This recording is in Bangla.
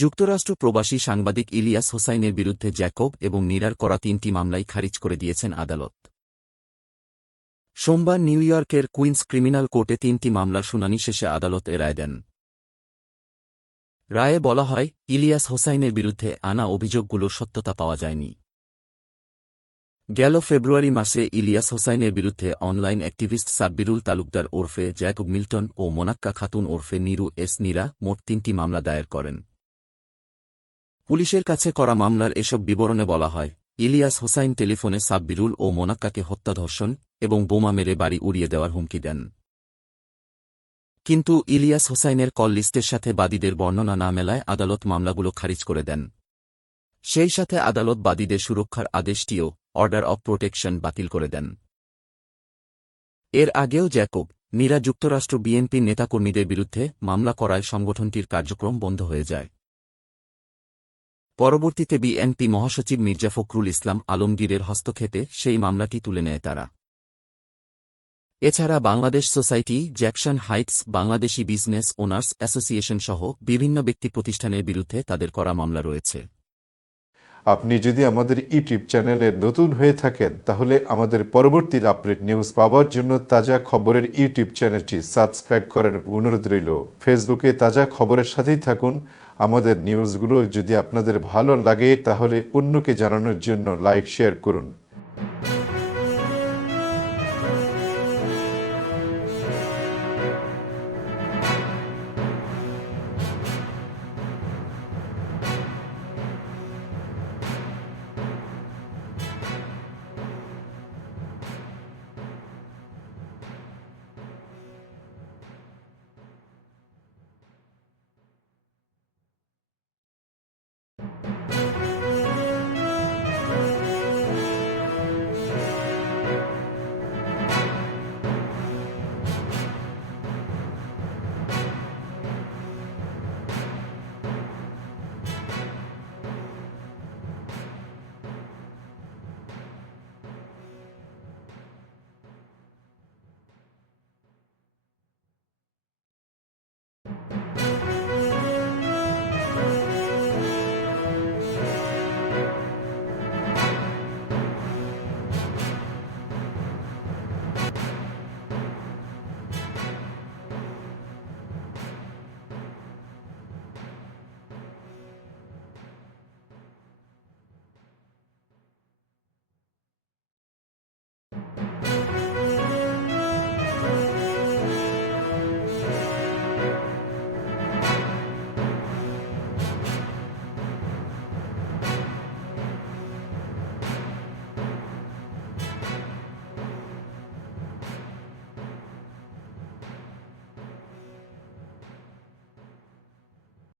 যুক্তরাষ্ট্র প্রবাসী সাংবাদিক ইলিয়াস হোসাইনের বিরুদ্ধে জ্যাকব এবং নীরার করা তিনটি মামলাই খারিজ করে দিয়েছেন আদালত। সোমবার নিউ ইয়র্কের কুইন্স ক্রিমিনাল কোর্টে তিনটি মামলার শুনানি শেষে আদালত এ রায় দেন। রায়ে বলা হয়, ইলিয়াস হোসাইনের বিরুদ্ধে আনা অভিযোগগুলোর সত্যতা পাওয়া যায়নি। গেল ফেব্রুয়ারি মাসে ইলিয়াস হোসাইনের বিরুদ্ধে অনলাইন অ্যাক্টিভিস্ট সাব্বিরুল তালুকদার ওরফে জ্যাকব মিল্টন ও মোনাক্কা খাতুন ওরফে নিরু এস নীরা মোট তিনটি মামলা দায়ের করেন। পুলিশের কাছে করা মামলার এসব বিবরণে বলা হয়, ইলিয়াস হোসাইন টেলিফোনে সাব্বিরুল ও মোনাক্কাকে হত্যা ধর্ষণ এবং বোমা মেরে বাড়ি উড়িয়ে দেওয়ার হুমকি দেন। কিন্তু ইলিয়াস হোসাইনের কল লিস্টের সাথে বাদীদের বর্ণনা না মেলায় আদালত মামলাগুলো খারিজ করে দেন। সেই সাথে আদালত বাদীদের সুরক্ষার আদেশটিও অর্ডার অব প্রোটেকশন বাতিল করে দেন। এর আগেও জ্যাকব, মীরা যুক্তরাষ্ট্র বিএনপি নেতাকর্মীদের বিরুদ্ধে মামলা করায় সংগঠনটির কার্যক্রম বন্ধ হয়ে যায়। পরবর্তীতে বিএনপি মহাসচিব মির্জা ফখরুল ইসলাম আলমগীরের হস্তক্ষেপে সেই মামলাটি তুলে নেয় তারা। এছাড়া Bangladesh society, Jackson Heights, Bangladeshi business owners association সহ বিভিন্ন ব্যক্তি প্রতিষ্ঠানের বিরুদ্ধে তাদের করা মামলা রয়েছে। আপনি যদি আমাদের ইউটিউব চ্যানেলে নতুন হয়ে থাকেন, তাহলে আমাদের পরবর্তী আপডেট নিউজ পাওয়ার জন্য তাজা খবরের ইউটিউব চ্যানেলটি সাবস্ক্রাইব করার অনুরোধ রইল। ফেসবুকে তাজা খবরের সাথেই থাকুন আমাদের নিউজগুলো যদি আপনাদের ভালো লাগে তাহলে অন্যকে জানানোর জন্য লাইক শেয়ার করুন।